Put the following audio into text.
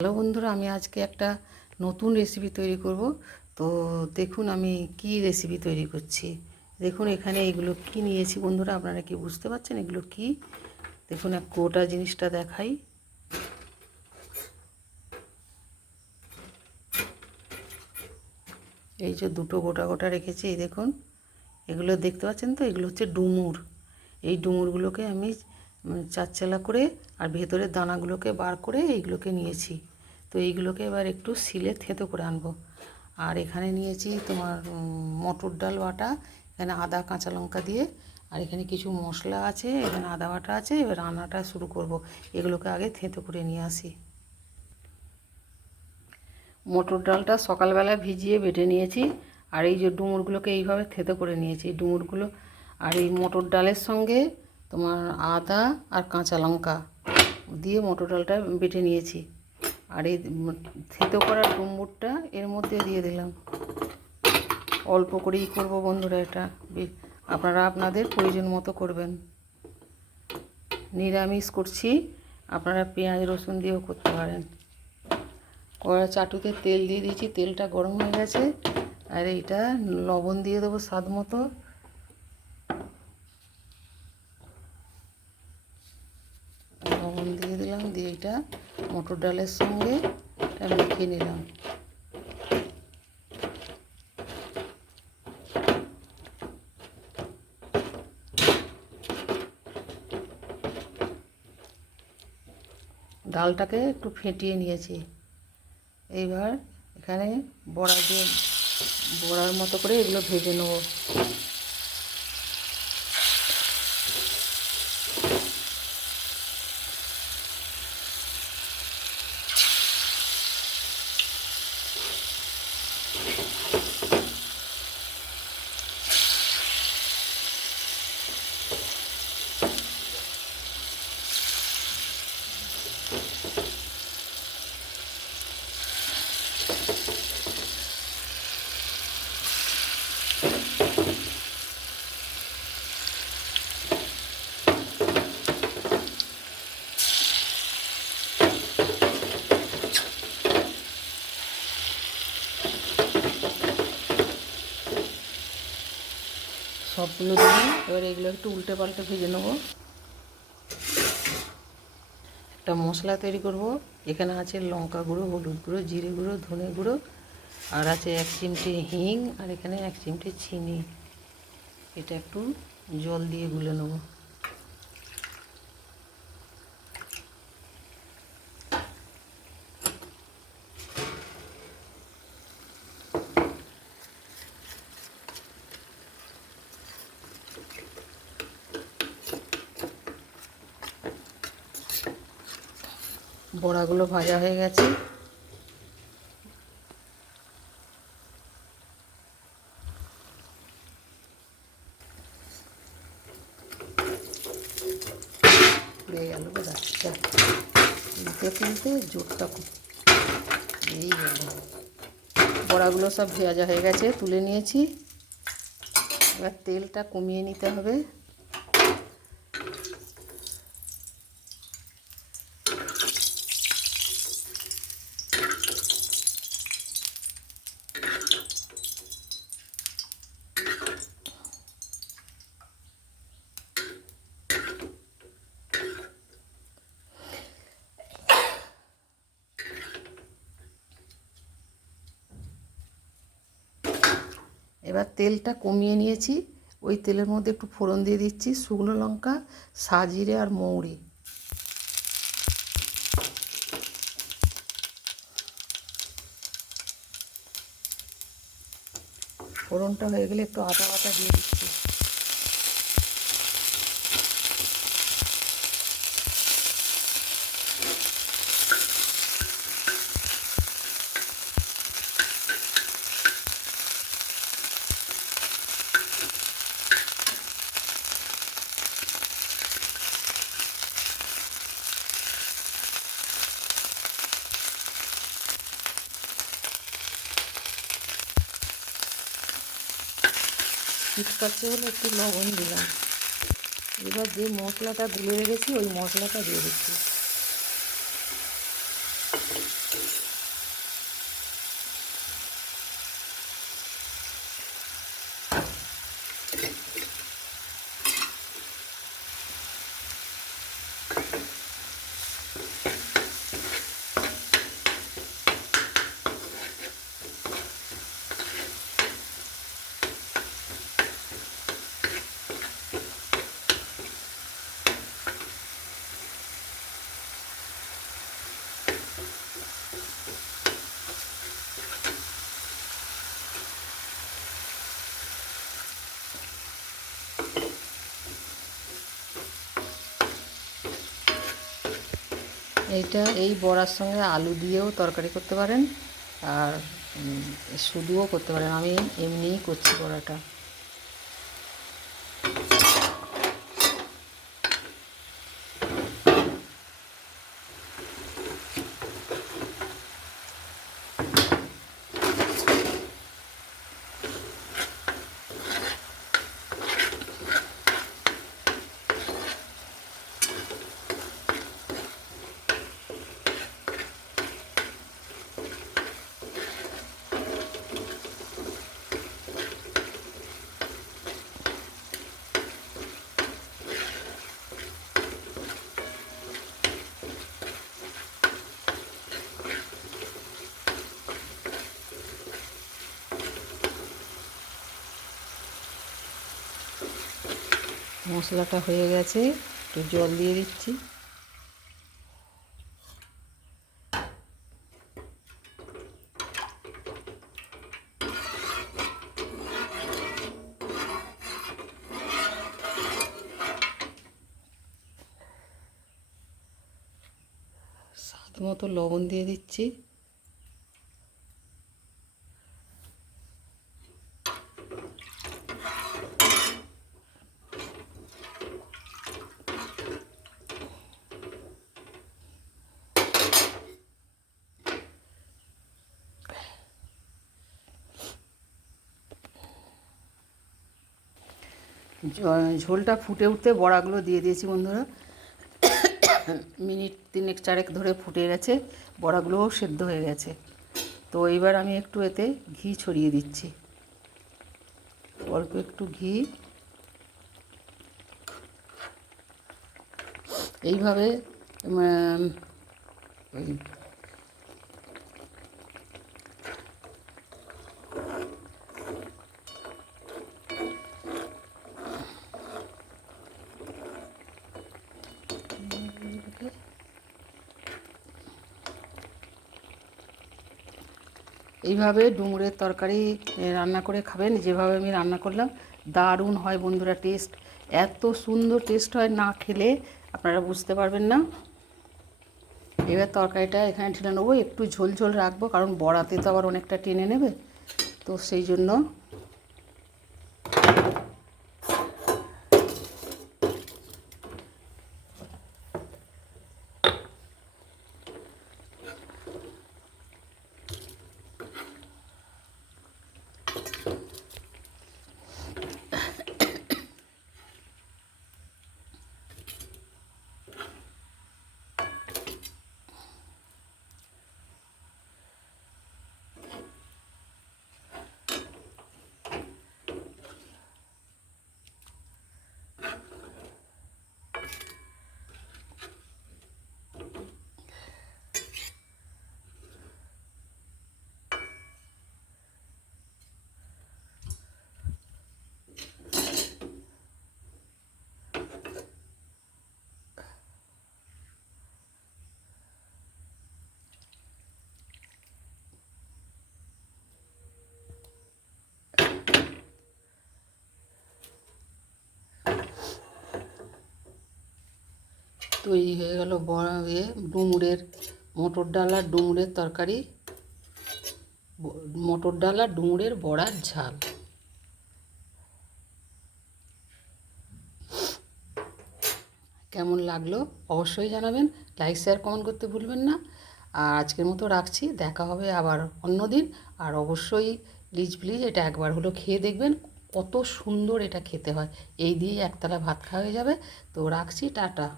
Hello বন্ধুরা, আমি আজকে একটা নতুন রেসিপি তৈরি করব। তো দেখুন আমি কি রেসিপি তৈরি করছি। দেখুন এখানে এগুলো কি নিয়েছি বন্ধুরা, আপনারা কি বুঝতে পারছেন এগুলো কি? দেখুন এক গোটা জিনিসটা দেখাই। এই যে দুটো গোটা গোটা রেখেছি, এই দেখুন এগুলো দেখতে পাচ্ছেন তো, এগুলো হচ্ছে ডুমুর। এই ডুমুরগুলোকে আমি চারচালা করে আর ভেতরের দানাগুলোকে বার করে এইগুলোকে নিয়েছি। তো এইগুলোকে এবার একটু শিলে থেঁতো করে আনবো। আর এখানে নিয়েছি তোমার মটর ডাল বাটা, এখানে আদা কাঁচা লঙ্কা দিয়ে, আর এখানে কিছু মশলা আছে, এখানে আদা বাটা আছে। এবার রান্নাটা শুরু করব। এগুলোকে আগে থেঁতো করে নিয়ে আসি। মটর ডালটা সকালবেলায় ভিজিয়ে বেটে নিয়েছি, আর এই যে ডুমুরগুলোকে এইভাবে থেঁতো করে নিয়েছি ডুমুরগুলো। আর এই মটর ডালের সঙ্গে তোমার আদা আর কাঁচা লঙ্কা দিয়ে মটর ডালটা বেটে নিয়েছি। আর এই থেঁতো করা ডুমুরটা এর মধ্যে দিয়ে দিলাম। অল্প করেই করব বন্ধুরা, এটা আপনারা আপনাদের প্রয়োজন মতো করবেন। নিরামিষ করছি, আপনারা পেঁয়াজ রসুন দিয়েও করতে পারেন। কড়া চাটুতে তেল দিয়ে দিয়েছি, তেলটা গরম হয়ে গেছে। আর এইটা লবণ দিয়ে দেবো স্বাদ মতো। লবণ দিয়ে দিলাম, দিয়ে এটা মটর ডালের সঙ্গে মেখে নিলাম। ডালটাকে একটু ফেটিয়ে নিয়েছি। এইবার এখানে বড়া দিয়ে বড়ার মতো করে এগুলো ভেজে নেব। সবগুলো দিয়ে এবার এগুলো একটু উল্টে পাল্টে ভেজে নেব। একটা মশলা তৈরি করব। এখানে আছে লঙ্কা গুঁড়ো, হলুদ গুঁড়ো, জিরে গুঁড়ো, ধনে গুঁড়ো, আর আছে 1 চিমটে হিং, আর এখানে 1 চিমটে চিনি। এটা একটু জল দিয়ে গুলে নেব। বড়াগুলো ভাজা হয়ে গেছে। হয়ে গেল বোধ হয়। তুলতে তুলতে জোরটা এই গেল। বড়াগুলো সব ভাজা হয়ে গেছে, তুলে নিয়েছি। এবার তেলটা কমিয়ে নিতে হবে। এবার তেলটা কমিয়ে নিয়েছি। ওই তেলের মধ্যে একটু ফোড়ন দিয়ে দিচ্ছি, শুকনো লঙ্কা, সাজিরে আর মৌরি। ফোড়নটা হয়ে গেলে একটু আদা বাটা দিয়ে দিচ্ছি। চিটকাচ্ছে বলে একটু লবণ দিলাম। এবার যে মশলাটা গুলে রেখেছি ওই মশলাটা দিয়ে দিচ্ছি। এইটা এই বড়ার সঙ্গে আলু দিয়েও তরকারি করতে পারেন, আর শুধুও করতে পারেন। আমি এমনিই করছি বড়াটা। মশলাটা হয়ে গেছে, একটু জল দিয়ে দিচ্ছি। স্বাদ মতো লবণ দিয়ে দিচ্ছি। ঝোলটা ফুটে উঠতে বড়াগুলো দিয়ে দিয়েছি বন্ধুরা। মিনিট 3-4 ধরে ফুটে গেছে, বড়াগুলোও সেদ্ধ হয়ে গেছে। তো এবার আমি একটু এতে ঘি ছড়িয়ে দিচ্ছি, অল্প একটু ঘি। এইভাবে এইভাবে ডুমুরের তরকারি রান্না করে খাবেন, যেভাবে আমি রান্না করলাম। দারুণ হয় বন্ধুরা টেস্ট, এত সুন্দর টেস্ট হয়, না খেলে আপনারা বুঝতে পারবেন না। এবার তরকারিটা এখানে ঢেলে নেবো, একটু ঝোল ঝোল রাখবো, কারণ বড়াতে তো আবার অনেকটা টেনে নেবে, তো সেই জন্য। তৈরি হয়ে গেল ডুমুরের মটর ডাল আর ডুমুরের তরকারি, মটর ডাল আর ডুমুরের বড়ার ঝাল। কেমন লাগলো অবশ্যই জানাবেন, লাইক শেয়ার কমেন্ট করতে ভুলবেন না। আর আজকের মতো রাখছি, দেখা হবে আবার অন্য দিন। আর অবশ্যই প্লিজ প্লিজ এটা একবার হলো খেয়ে দেখবেন, কত সুন্দর এটা খেতে হয়। এই দিয়ে একতলা ভাত খাওয়া হয়ে যাবে। তো রাখছি, টাটা।